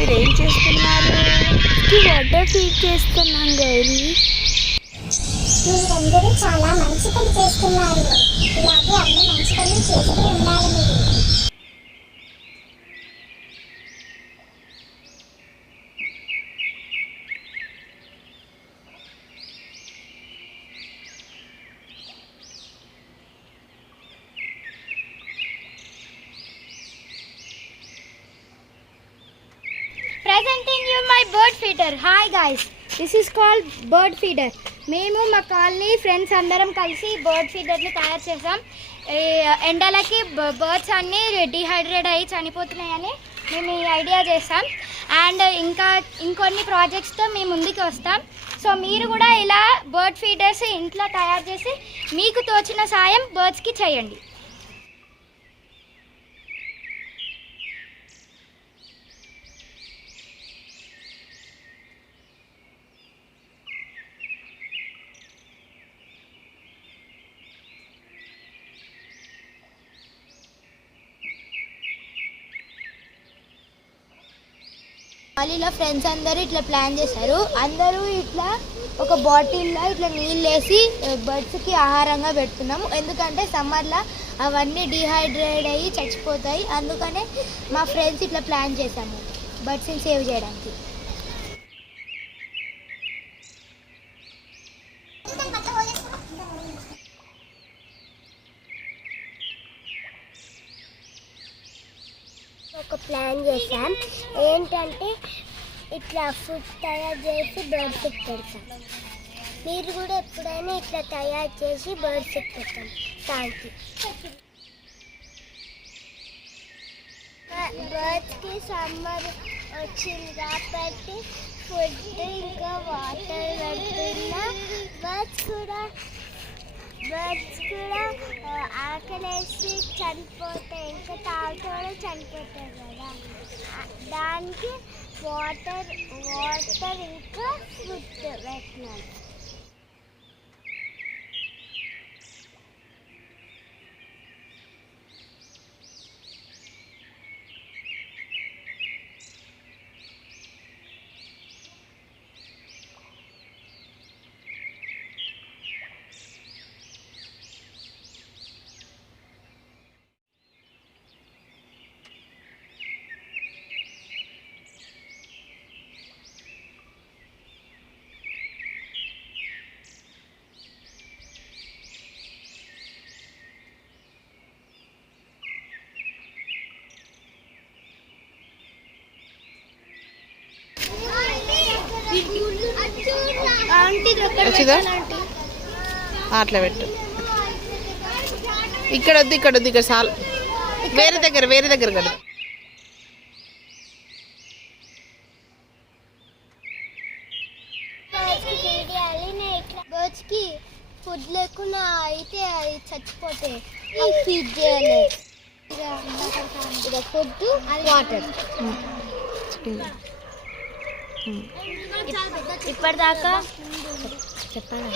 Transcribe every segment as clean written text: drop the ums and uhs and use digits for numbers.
మీరు ఏం చేస్తున్నారు? వాటర్ ఫీడ్ చేస్తున్నాం గౌరీ. మీరందరూ చాలా మంచి పని చేస్తున్నారు. ఇలాగే అన్ని మంచి పనులు చేస్తూ ఉండాలి మీరు. Presenting you my bird feeder. Hi guys, this is called bird feeder. మేము మా కాలనీ ఫ్రెండ్స్ అందరం కలిసి బర్డ్ ఫీడర్ని తయారు చేసాం. ఎండలకి బర్డ్స్ అన్నీ డిహైడ్రేట్ అయ్యి చనిపోతున్నాయని మేము ఈ ఐడియా చేస్తాం. అండ్ ఇంకొన్ని ప్రాజెక్ట్స్తో మేము ముందుకు వస్తాం. సో మీరు కూడా ఇలా బర్డ్ ఫీడర్స్ ఇంట్లో తయారు చేసి మీకు తోచిన సాయం బర్డ్స్కి చేయండి. ఇలా ఫ్రెండ్స్ అందరూ ఇట్లా ప్లాన్ చేశారు. అందరూ ఇట్లా ఒక బాటిల్లో ఇట్లా నీళ్ళు వేసి బర్డ్స్కి ఆహారంగా పెడుతున్నాము. ఎందుకంటే సమ్మర్లో అవన్నీ డిహైడ్రేట్ అయ్యి చచ్చిపోతాయి. అందుకనే మా ఫ్రెండ్స్ ఇట్లా ప్లాన్ చేశాము బర్డ్స్ని సేవ్ చేయడానికి. ఒక ప్లాన్ చేసాం. ఏంటంటే ఇట్లా ఫుడ్ తయారు చేసి బర్డ్స్కి పెడతాం. మీరు కూడా ఎప్పుడైనా ఇట్లా తయారు చేసి బర్డ్స్కి పెడతాం. Thank you. బర్డ్స్కి సమ్మర్ వచ్చింది కాబట్టి ఫుడ్ ఇంకా వాటర్ పెడుతున్నా. బర్డ్స్ కూడా ఆకలేసి చనిపోతాయి, ఇంకా తాగుతూ చనిపోతాయి కదా. దానికి వాటర్ ఇంకా ఫుడ్ పెట్టినాను. అట్లా పెట్టు. ఇక్కడ వద్దు, ఇక్కడ వద్దు, ఇక్కడ చాలు. వేరే దగ్గర కదా. బర్డ్స్కి ఫుడ్ లేకుండా అయితే అవి చచ్చిపోతాయి. ఫీడ్ చేయాలి. Food water. ఇప్పటిదాకా చెప్పాలి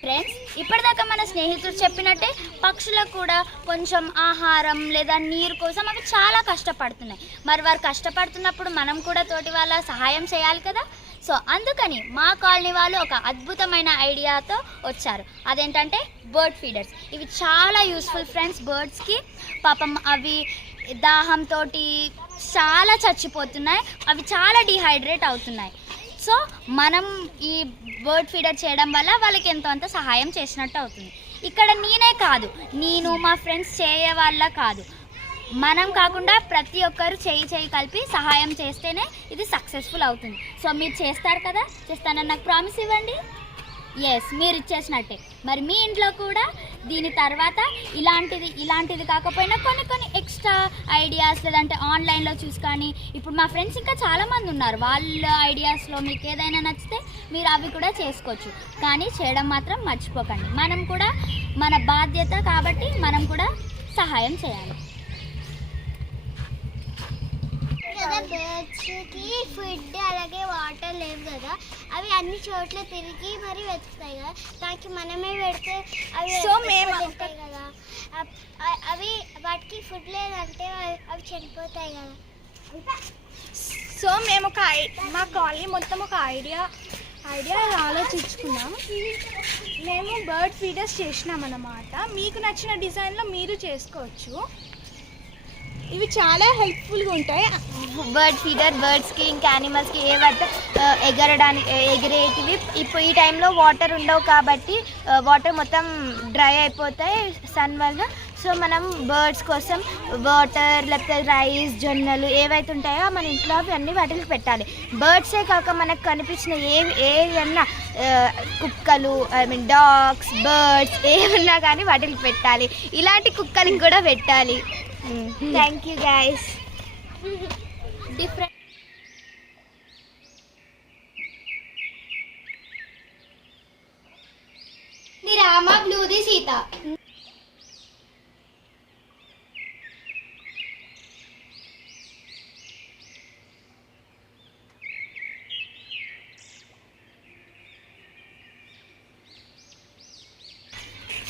ఫ్రెండ్స్, ఇప్పటిదాకా మన స్నేహితుడు చెప్పినట్టే పక్షులకు కూడా కొంచెం ఆహారం లేదా నీరు కోసం అవి చాలా కష్టపడుతున్నాయి. మరి వారు కష్టపడుతున్నప్పుడు మనం కూడా తోటి వాళ్ళ సహాయం చేయాలి కదా. సో అందుకని మా కాలనీ వాళ్ళు ఒక అద్భుతమైన ఐడియాతో వచ్చారు. అదేంటంటే బర్డ్ ఫీడర్స్. ఇవి చాలా యూస్ఫుల్ ఫ్రెండ్స్ బర్డ్స్కి. పాపం అవి దాహంతో చాలా చచ్చిపోతున్నాయి, అవి చాలా డిహైడ్రేట్ అవుతున్నాయి. సో మనం ఈ బర్డ్ ఫీడర్ చేయడం వల్ల వాళ్ళకి ఎంతో అంత సహాయం చేసినట్టు అవుతుంది. ఇక్కడ నేనే కాదు, నేను మా ఫ్రెండ్స్ చేయే వాళ్ళ కాదు, మనం కాకుండా ప్రతి ఒక్కరు చేయి కలిపి సహాయం చేస్తేనే ఇది సక్సెస్ఫుల్ అవుతుంది. సో మీరు చేస్తారు కదా, చేస్తానని నాకు ప్రామిస్ ఇవ్వండి. ఎస్, మీరు ఇచ్చేసినట్టే. మరి మీ ఇంట్లో కూడా దీని తర్వాత ఇలాంటిది కాకపోయినా కొన్ని ఎక్స్ట్రా ఐడియాస్ లేదంటే ఆన్లైన్లో చూసి కానీ, ఇప్పుడు మా ఫ్రెండ్స్ ఇంకా చాలామంది ఉన్నారు, వాళ్ళ ఐడియాస్లో మీకు ఏదైనా నచ్చితే మీరు అవి కూడా చేసుకోవచ్చు. కానీ చేయడం మాత్రం మర్చిపోకండి. మనం కూడా మన బాధ్యత కాబట్టి మనం కూడా సహాయం చేయాలి. కదా బర్డ్స్కి ఫుడ్ అలాగే వాటర్ లేవు కదా, అవి అన్ని చోట్ల తిరిగి మరి వెతుకుతాయి కదా, దానికి మనమే పెడితే అవి So, మేము తింటాయి కదా, అవి వాటికి ఫుడ్ లేదంటే అవి చనిపోతాయి కదా. సో మేము మా కాలనీ మొత్తం ఒక ఐడియా ఆలోచించుకున్నాం. మేము బర్డ్ ఫీడర్స్ చేసినాం అన్నమాట. మీకు నచ్చిన డిజైన్లో మీరు చేసుకోవచ్చు. ఇవి చాలా హెల్ప్ఫుల్గా ఉంటాయి. బర్డ్ ఫీడర్ బర్డ్స్కి ఇంకా యానిమల్స్కి ఏవైతే ఎగిరేటివి ఇప్పుడు ఈ టైంలో వాటర్ ఉండవు కాబట్టి వాటర్ మొత్తం డ్రై అయిపోతాయి సన్ వల్ల. సో మనం బర్డ్స్ కోసం వాటర్ లేకపోతే రైస్ జొన్నలు ఏవైతే ఉంటాయో మన ఇంట్లో అన్నీ వాటికి పెట్టాలి. బర్డ్సే కాక మనకు కనిపించిన ఏవన్నా కుక్కలు డాగ్స్ బర్డ్స్ ఏమన్నా కానీ వాటికి పెట్టాలి. ఇలాంటి కుక్కలకి కూడా పెట్టాలి. Thank you guys. Different Rama బ్లూది సీత.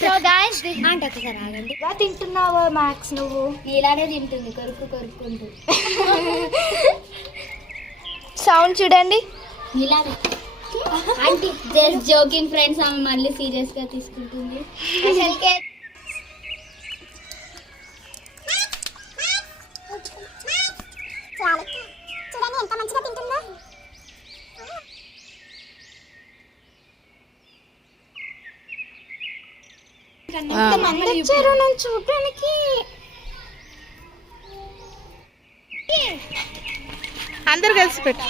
సో గైస్ అంటే ఒకసారి ఆగండి. ఎలా తింటున్నావో మ్యాక్స్ నువ్వు? ఇలానే తింటుంది కొరుక్కుంటూ. సౌండ్ చూడండి. ఇలానే అంటే జస్ట్ జోకింగ్ ఫ్రెండ్స్, ఆమె మళ్ళీ సీరియస్ గా తీసుకుంటుంది. అసలుకే చూడండి ఎంత మంచిగా తింటుందో. మంది వచ్చారు నన్ను చూడడానికి. అందరు కలిసి పెట్టు.